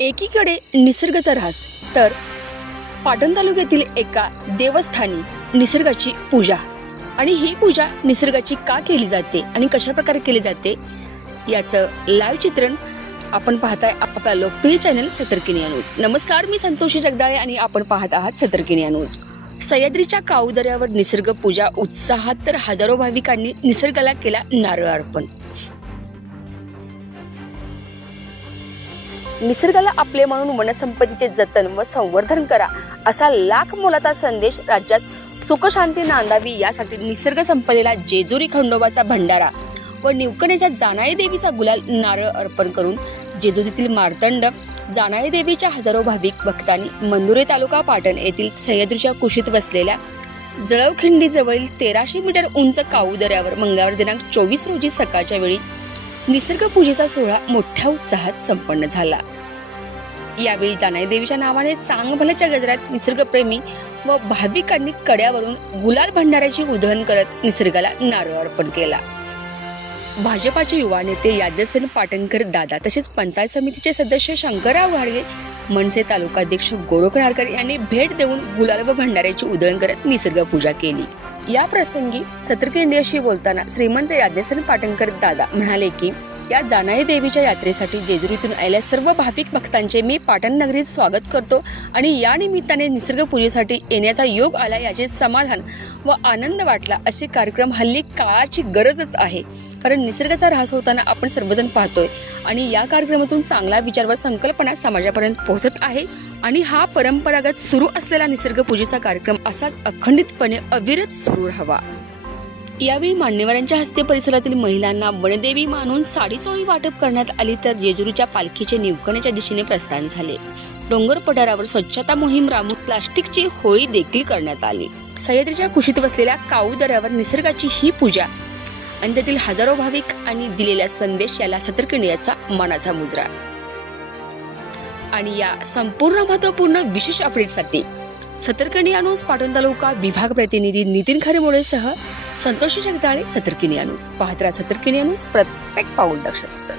एकीकडे निसर्गाचा ऱ्हास तर पाटण तालुक्यातील एका देवस्थानी निसर्गाची पूजा आणि ही पूजा निसर्गाची का केली जाते आणि कशा प्रकारे केली जाते याचं लाईव्ह चित्रण आपण पाहताय आपला लोकप्रिय चॅनल सतर्किणी न्यूज। नमस्कार, मी संतोषी जगदाळे आणि आपण पाहत आहात सतर्किणी न्यूज। सह्याद्रीच्या काऊदऱ्यावर निसर्ग पूजा उत्साहात तर हजारो भाविकांनी निसर्गाला केला नारळ अर्पण। निसर्गाला आपले म्हणून वनसंपत्तीचे जतन व संवर्धन करा असा लाख मोलाचा संदेश राज्यात सुखशांती नांदावी यासाठी निसर्ग संपदेला जेजुरी खंडोबाचा भंडारा व निवकण्याच्या जानाई देवीचा गुलाल नारळ अर्पण करून जेजुरीतील मार्तंड जानाई देवीच्या हजारो भाविक भक्तांनी मंदुरे तालुका पाटण येथील सह्याद्रीच्या कुशीत वसलेल्या जळवखिंडी जवळील 1300 मीटर उंच काऊदऱ्यावर मंगळवार दिनांक 24 रोजी सकाळच्या वेळी निसर्ग पूजेचा सोहळा मोठ्या उत्साहात संपन्न झाला। यावेळी जानाई देवीच्या नावाने चांगभल्याच्या गजरात निसर्गप्रेमी व भाविकांनी कड्यावरून गुलाल भंडाऱ्याची उधळण करत निसर्गाला नारळ अर्पण केला। भाजपाचे युवा नेते यादसेन पाटणकर दादा तसेच पंचायत समितीचे सदस्य शंकरराव घाडगे, मनसे तालुकाध्यक्ष गोरख नारकर यांनी भेट देऊन गुलाल व भंडाऱ्याची उधळण करत निसर्ग पूजा केली। या प्रसंगी सतर्क इंडियाशी बोलताना श्रीमंत यादसेन पाटणकर दादा म्हणाले की या जानाई देवीच्या यात्रेसाठी जेजुरीतून आलेल्या सर्व भाविक भक्तांचे मी पाटण नगरीत स्वागत करतो आणि या निमित्ताने निसर्ग पूजेसाठी येण्याचा योग आला याचे समाधान व आनंद वाटला। असे कार्यक्रम हल्ली काळाची गरजच आहे, कारण निसर्गाचा ऱ्हास होताना आपण सर्वजण पाहतोय आणि या कार्यक्रमातून चांगला विचार व संकल्पना समाजापर्यंत पोहोचत आहे आणि हा परंपरागत सुरू असलेला निसर्ग पूजेचा कार्यक्रम असाच अखंडितपणे अविरत सुरू राहावा। यावेळी मान्यवरांच्या हस्ते परिसरातील महिलांना वनदेवी मानून साडीचोळी वाटप करण्यात आली, तर जेजुरीच्या पालखीचे निवकण्याच्या दिशेने प्रस्थान झाले। डोंगर पठारावर स्वच्छता मोहीम राबवून प्लास्टिकची होळी देखील करण्यात आली। सह्याद्रीच्या कुशीत वसलेल्या काऊदऱ्यावर निसर्गाची ही पूजा आणि त्यातील हजारो भाविक आणि दिलेला संदेश याला सतर्क इंडियाचा मानाचा मुजरा। आणि या संपूर्ण महत्त्वपूर्ण विशेष अपडेटसाठी सतर्क इंडिया न्यूज पाटण तालुका विभाग प्रतिनिधी नितीन खरेमोळेसह संतोषी जगदाळे, सतर्क इंडिया न्यूज। पाहत राहा सतर्क इंडिया न्यूज, प्रत्येक पाऊल दक्षतेचं।